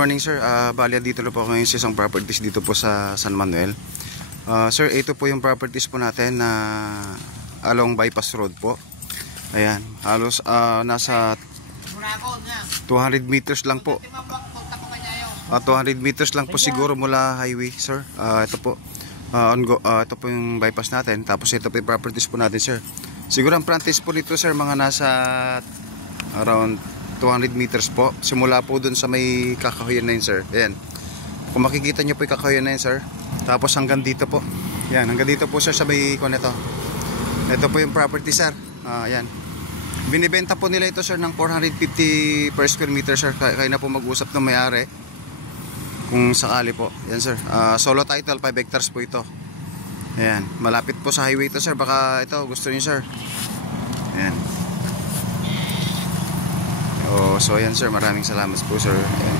Morning sir, bali dito na po ako ngayon sa isang properties dito po sa San Manuel. Sir, ito po yung properties po natin na along bypass road po. Ayan, halos nasa 200 meters lang po. 200 meters lang po siguro mula highway sir. Ito po, ito po yung bypass natin. Tapos ito po yung properties po natin sir. Siguro ang frontage po nito sir mga nasa around 200 meters po. Simula po dun sa may kakahuyan na yun sir. Ayan. Kung makikita nyo po yung kakahuyan na yun sir. Tapos hanggang dito po. Ayan. Hanggang dito po sir sa may kung ito. Ito po yung property sir. Ayan. Binibenta po nila ito sir ng 450 per square meter sir. Kaya na po mag-usap ng may-ari. Kung sakali po. Ayan sir. Solo title 5 hectares po ito. Ayan. Malapit po sa highway ito sir. Baka ito gusto niyo sir. Ayan. So ayan sir, maraming salamat po sir. Ayan.